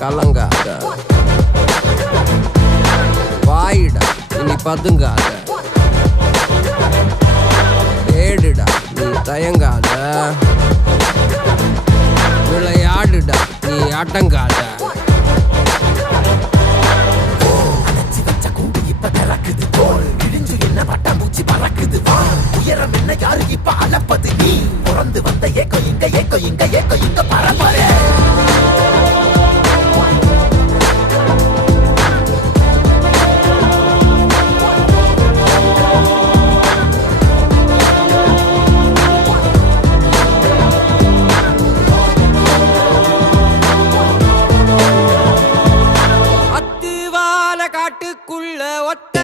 கலங்காத. வாயிடா இனி பதுங்காத. ஏடுடா நீ தயங்காத. விளையாடுடா நீ அடங்காத. அடைச்சி வச்ச கூண்டு இப்ப திறக்குது தோல் இடிஞ்சு என்ன பட்டாம்பூச்சி பறக்குது. வா உயரம் என்ன யாரு இப்ப அளப்பது? நீ பிறந்து வந்த ஏக்கோ இங்க ஏக்கோ இங்க ஏக்கோ இங்க பரப்பரே. காட்டுக்குள்ள ஒத்த